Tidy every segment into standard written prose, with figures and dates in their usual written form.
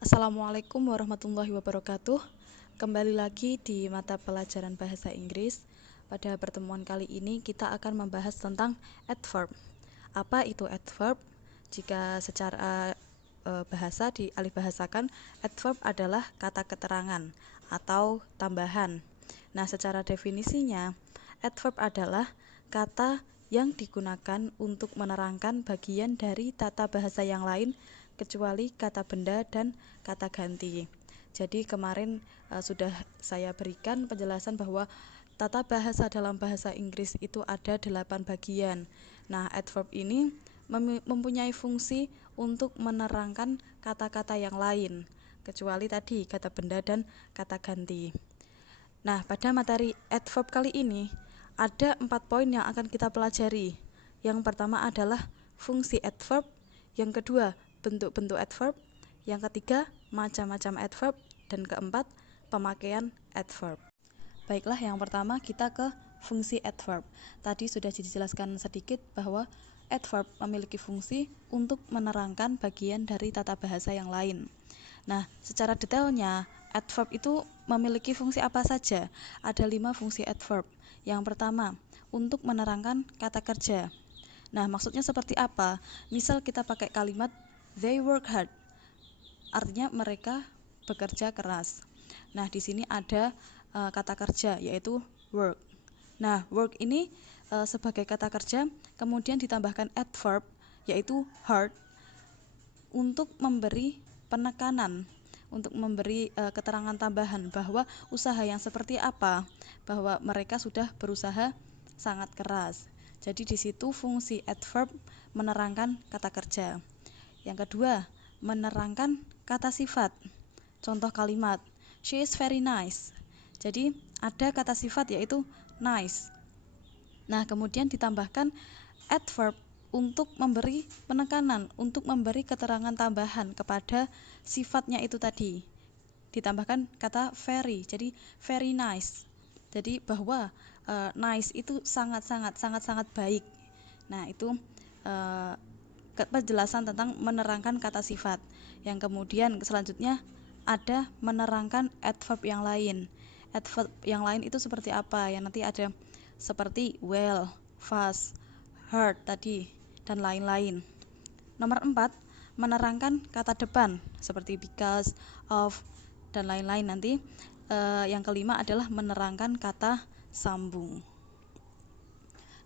Assalamualaikum warahmatullahi wabarakatuh. Kembali lagi di mata pelajaran bahasa Inggris. Pada pertemuan kali ini kita akan membahas tentang adverb. Apa itu adverb? Jika secara bahasa dialihbahasakan, adverb adalah kata keterangan atau tambahan. Nah, secara definisinya, adverb adalah kata yang digunakan untuk menerangkan bagian dari tata bahasa yang lain kecuali kata benda dan kata ganti. Jadi kemarin sudah saya berikan penjelasan bahwa tata bahasa dalam bahasa Inggris itu ada 8 bagian. Nah, adverb ini mempunyai fungsi untuk menerangkan kata-kata yang lain kecuali tadi kata benda dan kata ganti. Nah, pada materi adverb kali ini ada 4 poin yang akan kita pelajari. Yang pertama adalah fungsi adverb, yang kedua bentuk-bentuk adverb, yang ketiga macam-macam adverb, dan keempat pemakaian adverb. Baiklah, yang pertama kita ke fungsi adverb. Tadi sudah dijelaskan sedikit bahwa adverb memiliki fungsi untuk menerangkan bagian dari tata bahasa yang lain. Nah, secara detailnya, adverb itu memiliki fungsi apa saja? Ada 5 fungsi adverb. Yang pertama, untuk menerangkan kata kerja. Nah, maksudnya seperti apa? Misal kita pakai kalimat they work hard, artinya mereka bekerja keras. Nah, di sini ada kata kerja yaitu work. Nah, work ini sebagai kata kerja, kemudian ditambahkan adverb yaitu hard untuk memberi penekanan, untuk memberi keterangan tambahan bahwa usaha yang seperti apa, bahwa mereka sudah berusaha sangat keras. Jadi di situ fungsi adverb menerangkan kata kerja. Yang kedua, menerangkan kata sifat. Contoh kalimat, she is very nice. Jadi ada kata sifat yaitu nice. Nah, kemudian ditambahkan adverb untuk memberi penekanan, untuk memberi keterangan tambahan kepada sifatnya itu tadi. Ditambahkan kata very, jadi very nice. Jadi bahwa nice itu sangat baik. Nah, itu penjelasan tentang menerangkan kata sifat. Yang kemudian selanjutnya ada menerangkan adverb yang lain. Adverb yang lain itu seperti apa? Yang nanti ada seperti well, fast, hard tadi, dan lain-lain. Nomor 4, menerangkan kata depan seperti because, of, dan lain-lain nanti. Yang kelima adalah menerangkan kata sambung.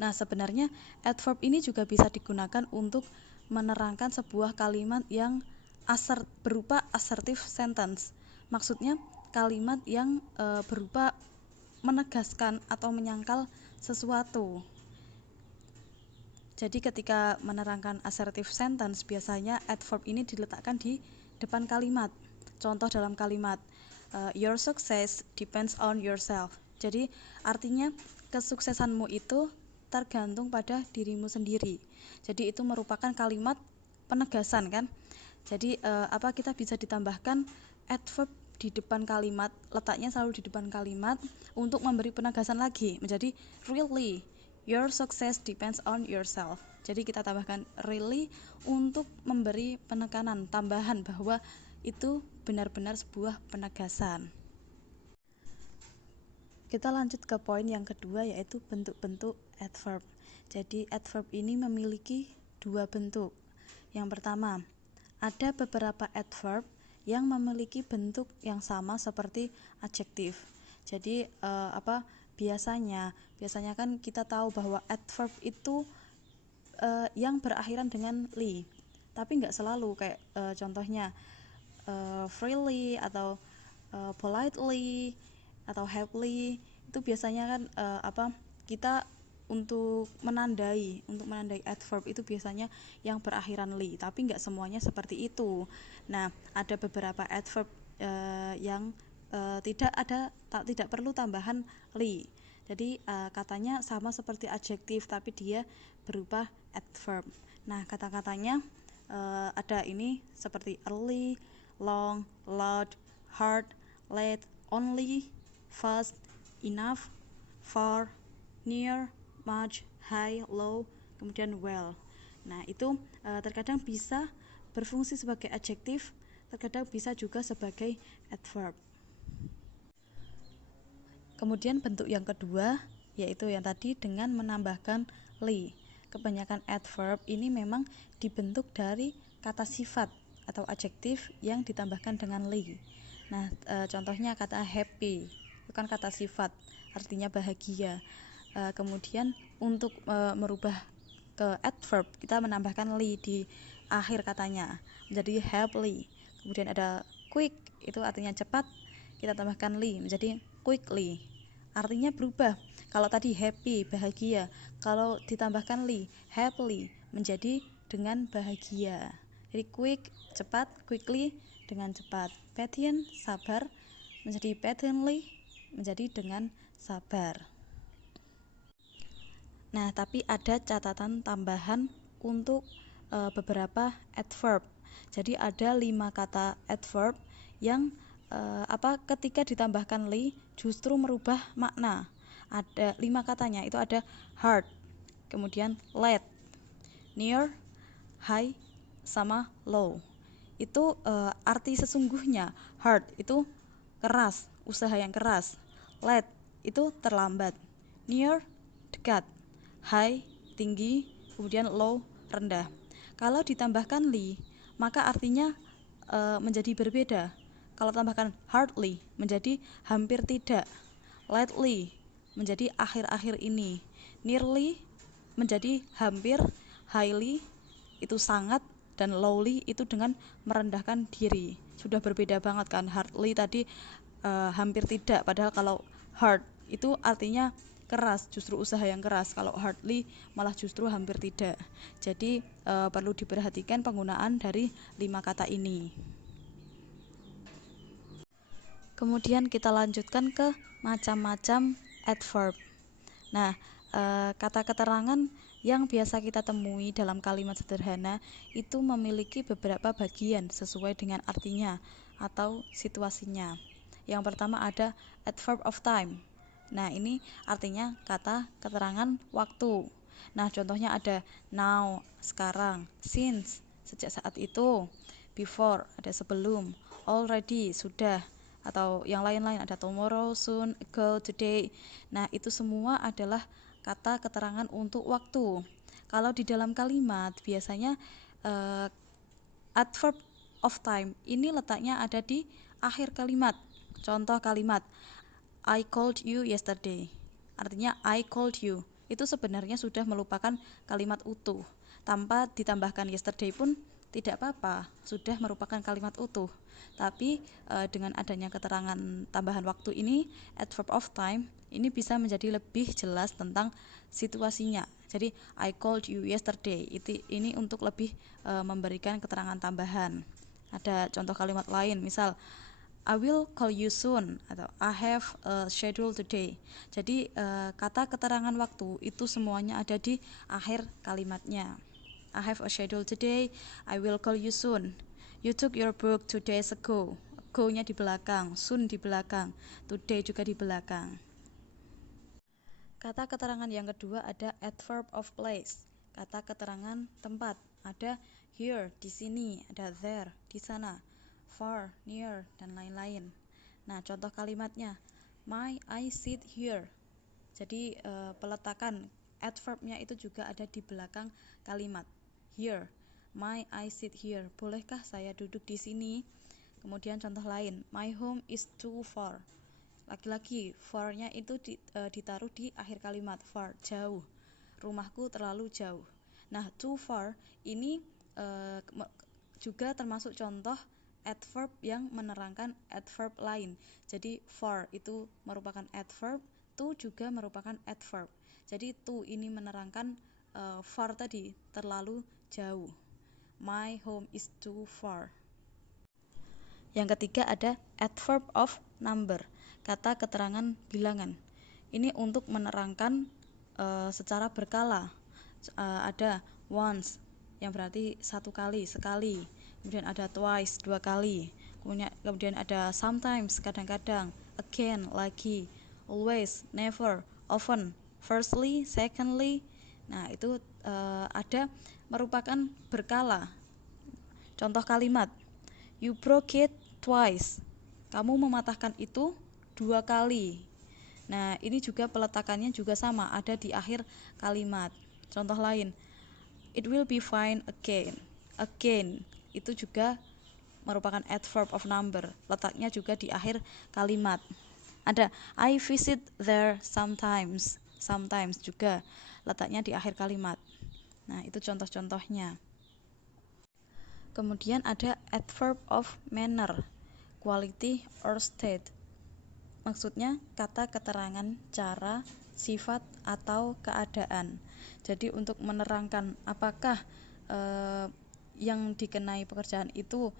Nah, sebenarnya adverb ini juga bisa digunakan untuk menerangkan sebuah kalimat yang berupa assertive sentence. Maksudnya kalimat yang berupa menegaskan atau menyangkal sesuatu. Jadi ketika menerangkan assertive sentence, biasanya adverb ini diletakkan di depan kalimat. Contoh dalam kalimat, your success depends on yourself. Jadi artinya kesuksesanmu itu tergantung pada dirimu sendiri. Jadi itu merupakan kalimat penegasan kan. Jadi kita bisa ditambahkan adverb di depan kalimat, letaknya selalu di depan kalimat untuk memberi penegasan lagi menjadi really your success depends on yourself. Jadi kita tambahkan really untuk memberi penekanan tambahan bahwa itu benar-benar sebuah penegasan. Kita lanjut ke poin yang kedua yaitu bentuk-bentuk adverb. Jadi adverb ini memiliki 2 bentuk. Yang pertama, ada beberapa adverb yang memiliki bentuk yang sama seperti adjektif. Jadi biasanya kan kita tahu bahwa adverb itu yang berakhiran dengan li. Tapi nggak selalu kayak contohnya freely atau politely atau happily. Itu biasanya kan kita untuk menandai adverb itu biasanya yang berakhiran li, tapi nggak semuanya seperti itu. Nah, ada beberapa adverb yang tidak perlu tambahan li. Jadi katanya sama seperti adjektif tapi dia berupa adverb. Nah, kata-katanya ada ini seperti early, long, loud, hard, late, only, fast, enough, far, near, much, high, low, kemudian well. Nah, itu terkadang bisa berfungsi sebagai adjektif, terkadang bisa juga sebagai adverb. Kemudian bentuk yang kedua yaitu yang tadi dengan menambahkan li. Kebanyakan adverb ini memang dibentuk dari kata sifat atau adjektif yang ditambahkan dengan li. Nah, contohnya kata happy, itu kan kata sifat, artinya bahagia. Kemudian untuk merubah ke adverb, kita menambahkan li di akhir katanya, menjadi happily. Kemudian ada quick, itu artinya cepat, kita tambahkan li menjadi quickly. Artinya berubah. Kalau tadi happy, bahagia, kalau ditambahkan li, happily, menjadi dengan bahagia. Jadi quick, cepat, quickly, dengan cepat. Patient, sabar, menjadi patiently, menjadi dengan sabar. Nah, tapi ada catatan tambahan untuk beberapa adverb. Jadi ada 5 kata adverb yang ketika ditambahkan li justru merubah makna. Ada 5 katanya, itu ada hard, kemudian late, near, high, sama low. Itu arti sesungguhnya. Hard itu keras, usaha yang keras. Late itu terlambat. Near dekat. High tinggi, kemudian low rendah. Kalau ditambahkan li, maka artinya menjadi berbeda. Kalau tambahkan hardly menjadi hampir tidak. Lightly menjadi akhir-akhir ini. Nearly menjadi hampir. Highly itu sangat, dan lowly itu dengan merendahkan diri. Sudah berbeda banget kan. Hardly tadi hampir tidak, padahal kalau hard itu artinya keras, justru usaha yang keras. Kalau hardly malah justru hampir tidak. Jadi perlu diperhatikan penggunaan dari 5 kata ini. Kemudian kita lanjutkan ke macam-macam adverb. Nah, kata keterangan yang biasa kita temui dalam kalimat sederhana itu memiliki beberapa bagian sesuai dengan artinya atau situasinya. Yang pertama ada adverb of time. Nah, ini artinya kata keterangan waktu. Nah, contohnya ada now, sekarang, since, sejak saat itu, before, ada sebelum, already, sudah, atau yang lain-lain, ada tomorrow, soon, ago, today. Nah, itu semua adalah kata keterangan untuk waktu. Kalau di dalam kalimat biasanya adverb of time ini letaknya ada di akhir kalimat. Contoh kalimat, I called you yesterday. Artinya I called you. Itu sebenarnya sudah merupakan kalimat utuh. Tanpa ditambahkan yesterday pun tidak apa-apa, sudah merupakan kalimat utuh. Tapi dengan adanya keterangan tambahan waktu ini, adverb of time ini bisa menjadi lebih jelas tentang situasinya. Jadi I called you yesterday, ini untuk lebih memberikan keterangan tambahan. Ada contoh kalimat lain, misal I will call you soon atau I have a schedule today. Jadi kata keterangan waktu itu semuanya ada di akhir kalimatnya. I have a schedule today, I will call you soon. You took your book 2 days ago. Go-nya di belakang, soon di belakang, today juga di belakang. Kata keterangan yang kedua ada adverb of place. Kata keterangan tempat. Ada here, di sini, ada there, di sana, far, near, dan lain-lain. Nah, contoh kalimatnya, my I sit here. Jadi peletakan adverbnya itu juga ada di belakang kalimat. Here, my I sit here. Bolehkah saya duduk di sini? Kemudian contoh lain, my home is too far. Lagi-lagi far-nya itu ditaruh di akhir kalimat. Far, jauh. Rumahku terlalu jauh. Nah, too far ini juga termasuk contoh adverb yang menerangkan adverb lain. Jadi far itu merupakan adverb, to juga merupakan adverb. Jadi to ini menerangkan far tadi, terlalu jauh. My home is too far. Yang ketiga ada adverb of number, kata keterangan bilangan. Ini untuk menerangkan secara berkala. Ada once yang berarti satu kali, sekali. Kemudian ada twice, dua kali. Kemudian ada sometimes, kadang-kadang. Again, lagi. Always, never, often. Firstly, secondly. Nah, itu ada merupakan berkala. Contoh kalimat, You broke it twice. Kamu mematahkan itu 2 kali. Nah, ini juga peletakannya juga sama, ada di akhir kalimat. Contoh lain, it will be fine again. Again itu juga merupakan adverb of number, letaknya juga di akhir kalimat. Ada I visit there sometimes. Sometimes juga letaknya di akhir kalimat. Nah, itu contoh-contohnya. Kemudian ada adverb of manner, quality or state. Maksudnya kata keterangan cara, sifat atau keadaan. Jadi untuk menerangkan apakah yang dikenai pekerjaan itu,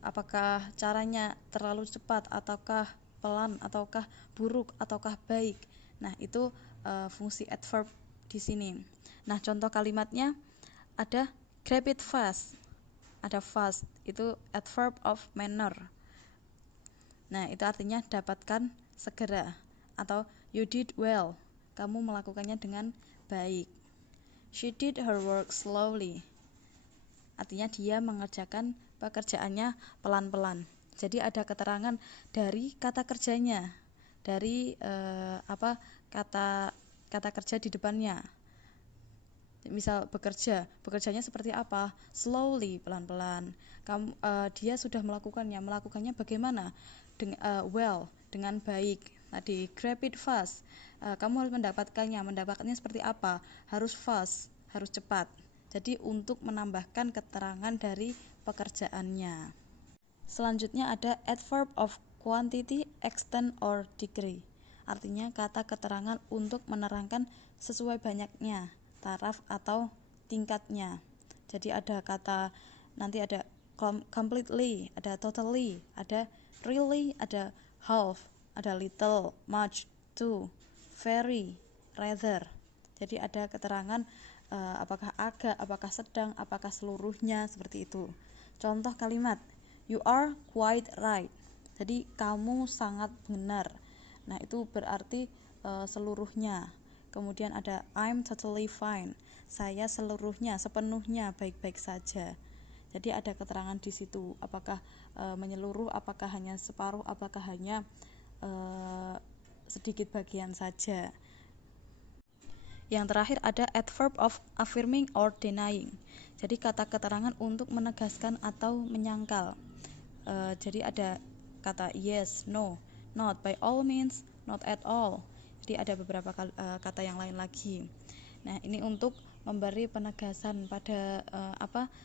apakah caranya terlalu cepat ataukah pelan ataukah buruk ataukah baik. Nah, itu fungsi adverb di sini. Nah, contoh kalimatnya ada grab it fast. Ada fast, itu adverb of manner. Nah, itu artinya dapatkan segera. Atau you did well, kamu melakukannya dengan baik. She did her work slowly, artinya dia mengerjakan pekerjaannya pelan-pelan. Jadi ada keterangan dari kata kerjanya, dari kata kerja di depannya. Misal bekerjanya seperti apa? Slowly, pelan-pelan. Dia sudah melakukannya bagaimana? Well, dengan baik. Tadi grab it fast. Kamu harus mendapatkannya seperti apa? Harus fast, harus cepat. Jadi untuk menambahkan keterangan dari pekerjaannya. Selanjutnya ada adverb of quantity, extent, or degree. Artinya kata keterangan untuk menerangkan sesuai banyaknya, taraf atau tingkatnya. Jadi nanti ada completely, ada totally, ada really, ada half, ada little, much, too, very, rather. Jadi ada keterangan apakah agak, apakah sedang, apakah seluruhnya, seperti itu. Contoh kalimat, you are quite right. Jadi kamu sangat benar. Nah, itu berarti seluruhnya. Kemudian ada I'm totally fine. Saya seluruhnya, sepenuhnya baik-baik saja. Jadi ada keterangan di situ, apakah menyeluruh, apakah hanya separuh, apakah hanya sedikit bagian saja. Yang terakhir ada adverb of affirming or denying. Jadi kata keterangan untuk menegaskan atau menyangkal. Jadi ada kata yes, no, not, by all means, not at all. Jadi ada beberapa kata yang lain lagi. Nah, ini untuk memberi penegasan pada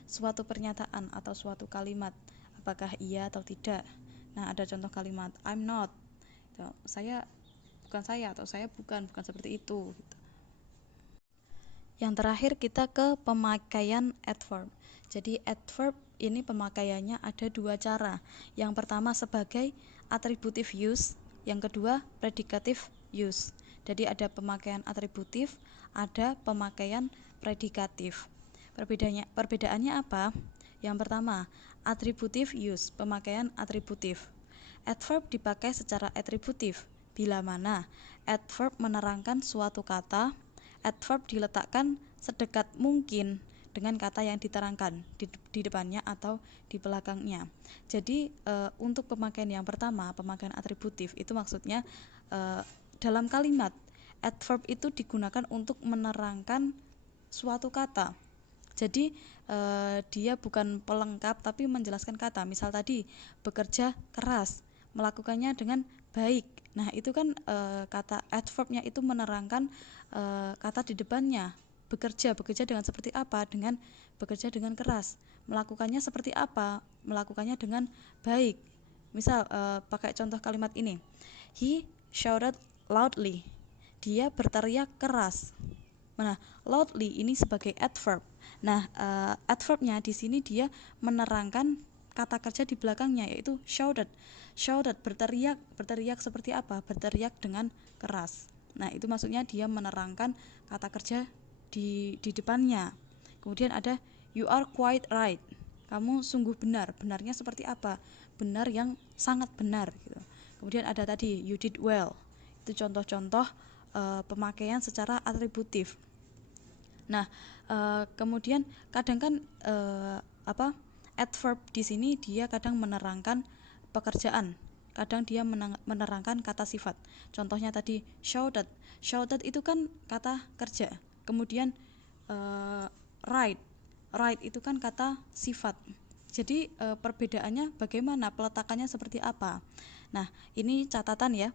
suatu pernyataan atau suatu kalimat, apakah iya atau tidak. Nah, ada contoh kalimat I'm not, saya atau saya bukan seperti itu gitu. Yang terakhir kita ke pemakaian adverb. Jadi adverb ini pemakaiannya ada 2 cara. Yang pertama sebagai attributive use, yang kedua predicative use. Jadi ada pemakaian atributif, ada pemakaian predikatif. Perbedaannya apa? Yang pertama, attributive use, pemakaian atributif. Adverb dipakai secara atributif bila mana adverb menerangkan suatu kata. Adverb diletakkan sedekat mungkin dengan kata yang diterangkan di depannya atau di belakangnya. Jadi untuk pemakaian yang pertama, pemakaian atributif, itu maksudnya dalam kalimat adverb itu digunakan untuk menerangkan suatu kata. Jadi dia bukan pelengkap tapi menjelaskan kata. Misal tadi bekerja keras, melakukannya dengan baik. Nah, itu kan kata adverbnya itu menerangkan kata di depannya. Bekerja dengan seperti apa? Dengan bekerja dengan keras. Melakukannya seperti apa? Melakukannya dengan baik. Misal pakai contoh kalimat ini. He shouted loudly. Dia berteriak keras. Nah, loudly ini sebagai adverb. Nah, adverbnya di sini dia menerangkan kata kerja di belakangnya, yaitu shouted. Shouted, berteriak seperti apa? Berteriak dengan keras. Nah, itu maksudnya dia menerangkan kata kerja di depannya. Kemudian ada you are quite right. Kamu sungguh benar. Benarnya seperti apa? Benar yang sangat benar gitu. Kemudian ada tadi you did well. Itu contoh-contoh pemakaian secara atributif. Nah, kemudian kadang kan adverb di sini dia kadang menerangkan pekerjaan, kadang dia menerangkan kata sifat. Contohnya tadi shouted. Shouted itu kan kata kerja. Kemudian write. Write itu kan kata sifat. Jadi perbedaannya bagaimana, peletakannya seperti apa. Nah, ini catatan ya.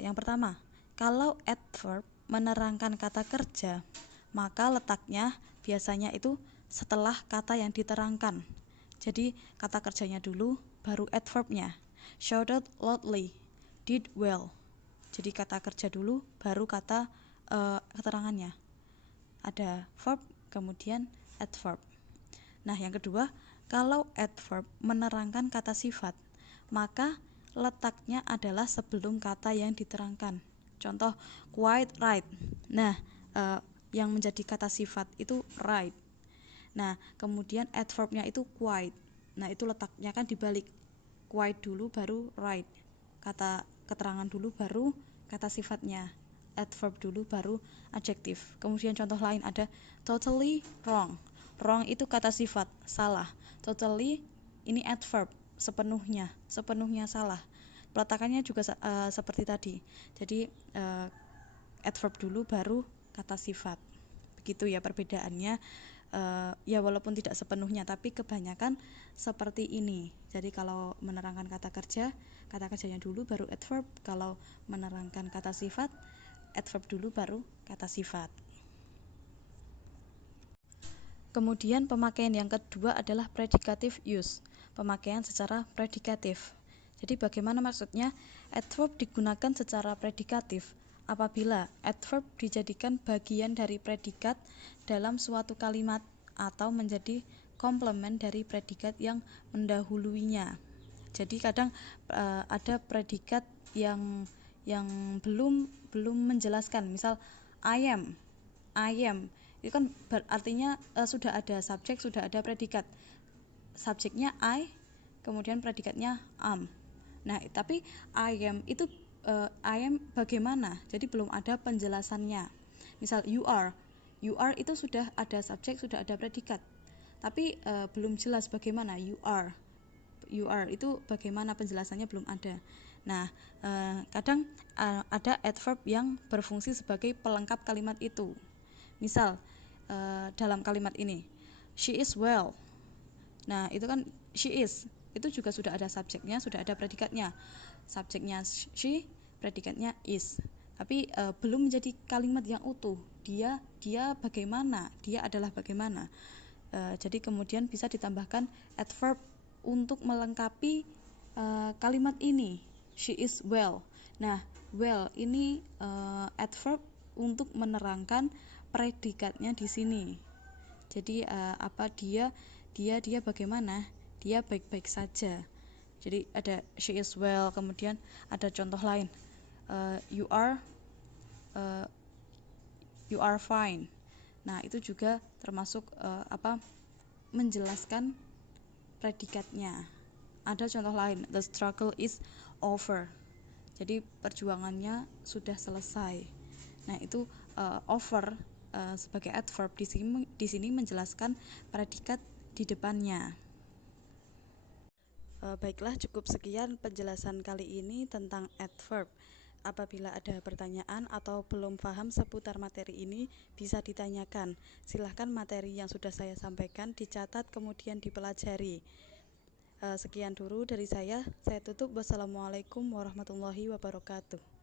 Yang pertama, kalau adverb menerangkan kata kerja, maka letaknya biasanya itu setelah kata yang diterangkan. Jadi kata kerjanya dulu, baru adverbnya. Shouted loudly, did well. Jadi kata kerja dulu, baru kata keterangannya. Ada verb, kemudian adverb. Nah, yang kedua, kalau adverb menerangkan kata sifat, maka letaknya adalah sebelum kata yang diterangkan. Contoh, quite right. Nah, yang menjadi kata sifat itu right. Nah, kemudian adverbnya itu quite. Nah, itu letaknya kan dibalik. Quite dulu baru right. Kata keterangan dulu baru kata sifatnya. Adverb dulu baru adjektif. Kemudian contoh lain ada totally wrong. Wrong itu kata sifat, salah. Totally ini adverb, sepenuhnya salah. Peletakannya juga seperti tadi. Jadi adverb dulu baru kata sifat. Begitu ya perbedaannya. Ya walaupun tidak sepenuhnya, tapi kebanyakan seperti ini. Jadi kalau menerangkan kata kerjanya dulu baru adverb. Kalau menerangkan kata sifat, adverb dulu baru kata sifat. Kemudian pemakaian yang kedua adalah predicative use, pemakaian secara predikatif. Jadi bagaimana maksudnya? Adverb digunakan secara predikatif apabila adverb dijadikan bagian dari predikat dalam suatu kalimat atau menjadi komplement dari predikat yang mendahuluinya. Jadi kadang ada predikat yang belum menjelaskan. Misal I am itu kan artinya sudah ada subjek, sudah ada predikat. Subjeknya I, kemudian predikatnya am. Nah, tapi I am itu I am bagaimana? Jadi belum ada penjelasannya. Misal you are itu sudah ada subjek, sudah ada predikat. Tapi belum jelas bagaimana you are itu bagaimana penjelasannya belum ada. Nah, kadang ada adverb yang berfungsi sebagai pelengkap kalimat itu. Misal dalam kalimat ini she is well. Nah, itu kan she is itu juga sudah ada subjeknya, sudah ada predikatnya. Subjeknya she, predikatnya is. Tapi belum menjadi kalimat yang utuh. Dia bagaimana? Dia adalah bagaimana? Jadi kemudian bisa ditambahkan adverb untuk melengkapi kalimat ini. She is well. Nah, well ini adverb untuk menerangkan predikatnya di sini. Jadi apa dia bagaimana? Dia baik-baik saja. Jadi ada she is well, kemudian ada contoh lain. You are fine. Nah, itu juga termasuk menjelaskan predikatnya. Ada contoh lain, the struggle is over. Jadi perjuangannya sudah selesai. Nah, itu over sebagai adverb di sini menjelaskan predikat di depannya. Baiklah, cukup sekian penjelasan kali ini tentang adverb. Apabila ada pertanyaan atau belum paham seputar materi ini, bisa ditanyakan. Silahkan materi yang sudah saya sampaikan dicatat kemudian dipelajari. Sekian dulu dari saya tutup. Wassalamualaikum warahmatullahi wabarakatuh.